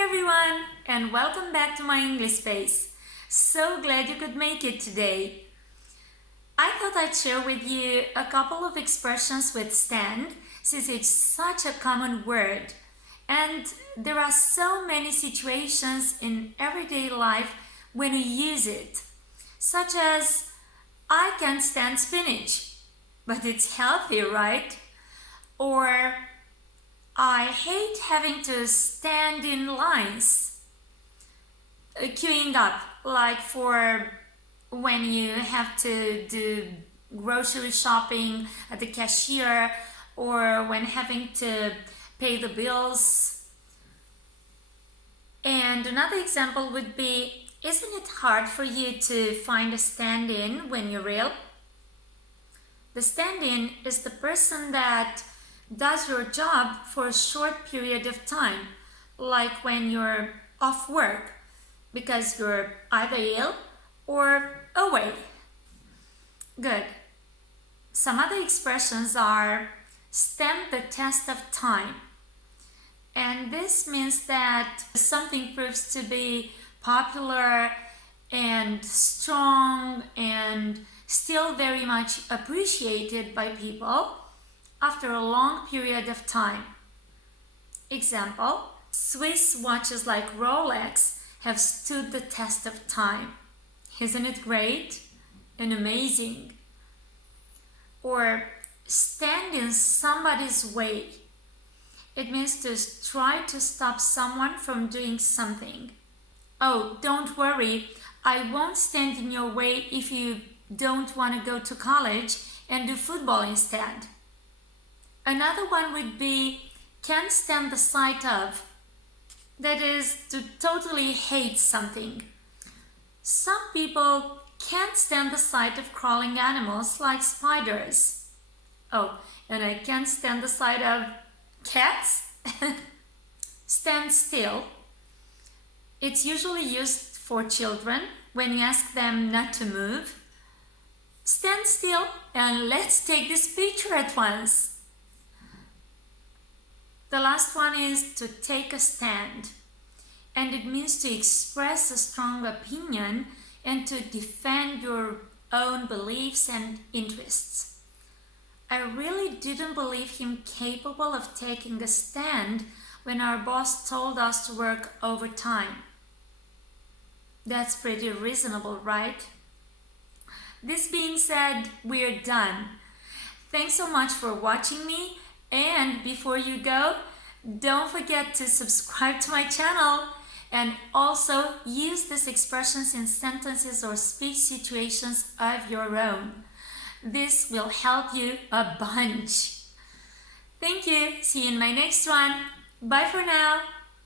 everyone, and welcome back to my English space. So glad you could make it today. I thought I'd share with you a couple of expressions with stand, since it's such a common word. And there are so many situations in everyday life when we use it, such as, I can't stand spinach, but it's healthy, right? Or, I hate having to stand in lines. Queuing up, like for when you have to do grocery shopping at the cashier, or when having to pay the bills. And another example would be, isn't it hard for you to find a stand-in when you're ill? The stand-in is the person that does your job for a short period of time, like when you're off work because you're either ill or away. Good. Some other expressions are stand the test of time. And this means that something proves to be popular and strong and still very much appreciated by people after a long period of time. Example, Swiss watches like Rolex have stood the test of time. Isn't it great and amazing? Or stand in somebody's way. It means to try to stop someone from doing something. Oh, don't worry, I won't stand in your way if you don't want to go to college and do football instead. Another one would be, can't stand the sight of. That is, to totally hate something. Some people can't stand the sight of crawling animals like spiders. Oh, and I can't stand the sight of cats. Stand still. It's usually used for children when you ask them not to move. Stand still and let's take this picture at once. The last one is to take a stand, and it means to express a strong opinion and to defend your own beliefs and interests. I really didn't believe him capable of taking a stand when our boss told us to work overtime. That's pretty reasonable, right? This being said, we're done. Thanks so much for watching me. And before you go, don't forget to subscribe to my channel and also use these expressions in sentences or speech situations of your own. This will help you a bunch. Thank you. See you in my next one. Bye for now.